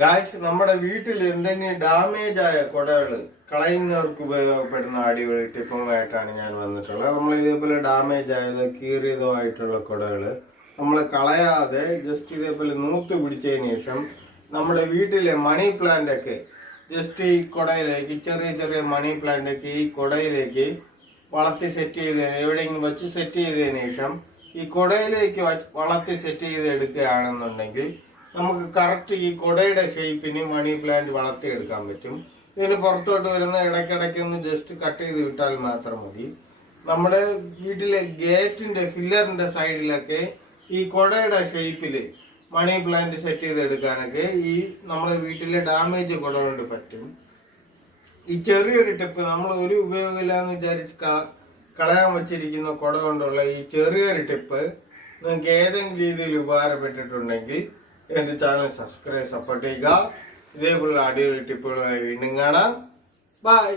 Guys, നമ്മുടെ വീട്ടിൽ എന്തെങ്കിലും ഡാമേജ് ആയ കുടകൾ കളയുന്നവർക്ക് ഉപയോഗപ്പെടുന്ന അടിപൊളി ടിപ്പുമായിട്ടാണ് ഞാൻ വന്നിട്ടുള്ളത്. നമ്മൾ ഇതേപോലെ ഡാമേജ് ആയതോ കീറിയതോ ആയിട്ടുള്ള കുടകൾ നമ്മൾ കളയാതെ ജസ്റ്റ് ഇതേപോലെ നൂത്ത് പിടിച്ചതിന് ശേഷം നമ്മുടെ വീട്ടിലെ മണി പ്ലാന്റ് ഒക്കെ ജസ്റ്റ് ഈ കുടയിലേക്ക് ചെറിയ ചെറിയ മണി പ്ലാന്റ് ഒക്കെ ഈ കുടയിലേക്ക് വളർത്തി സെറ്റ് ചെയ്ത് എവിടെയെങ്കിലും വെച്ച് സെറ്റ് ചെയ്തതിന് ശേഷം ഈ കുടയിലേക്ക് വളർത്തി സെറ്റ് ചെയ്ത് എടുക്കുകയാണെന്നുണ്ടെങ്കിൽ നമുക്ക് കറക്റ്റ് ഈ കുടയുടെ ഷേപ്പിന് മണി പ്ലാന്റ് വളർത്തിയെടുക്കാൻ പറ്റും. ഇതിന് പുറത്തോട്ട് വരുന്ന ഇടയ്ക്കിടയ്ക്ക് ഒന്ന് ജസ്റ്റ് കട്ട് ചെയ്ത് വിട്ടാൽ മാത്രം മതി. നമ്മുടെ വീട്ടിലെ ഗേറ്റിന്റെ ഫില്ലറിന്റെ സൈഡിലൊക്കെ ഈ കുടയുടെ ഷേപ്പിൽ മണി പ്ലാന്റ് സെറ്റ് ചെയ്തെടുക്കാനൊക്കെ ഈ നമ്മുടെ വീട്ടിലെ ഡാമേജ് കുട കൊണ്ട് പറ്റും. ഈ ചെറിയൊരു ടിപ്പ് നമ്മൾ ഒരു ഉപയോഗമില്ലാന്ന് വിചാരിച്ച് കളയാൻ വച്ചിരിക്കുന്ന കുട കൊണ്ടുള്ള ഈ ചെറിയൊരു ടിപ്പ് നിങ്ങൾക്ക് ഏതെങ്കിലും രീതിയിൽ ഉപകാരപ്പെട്ടിട്ടുണ്ടെങ്കിൽ എന്റെ ചാനൽ സബ്സ്ക്രൈബ് സപ്പോർട്ട് ചെയ്യുക. ഇതേപോലുള്ള അടിപൊളി ടിപ്പുകളുമായി വീണ്ടും കാണാം. ബൈ.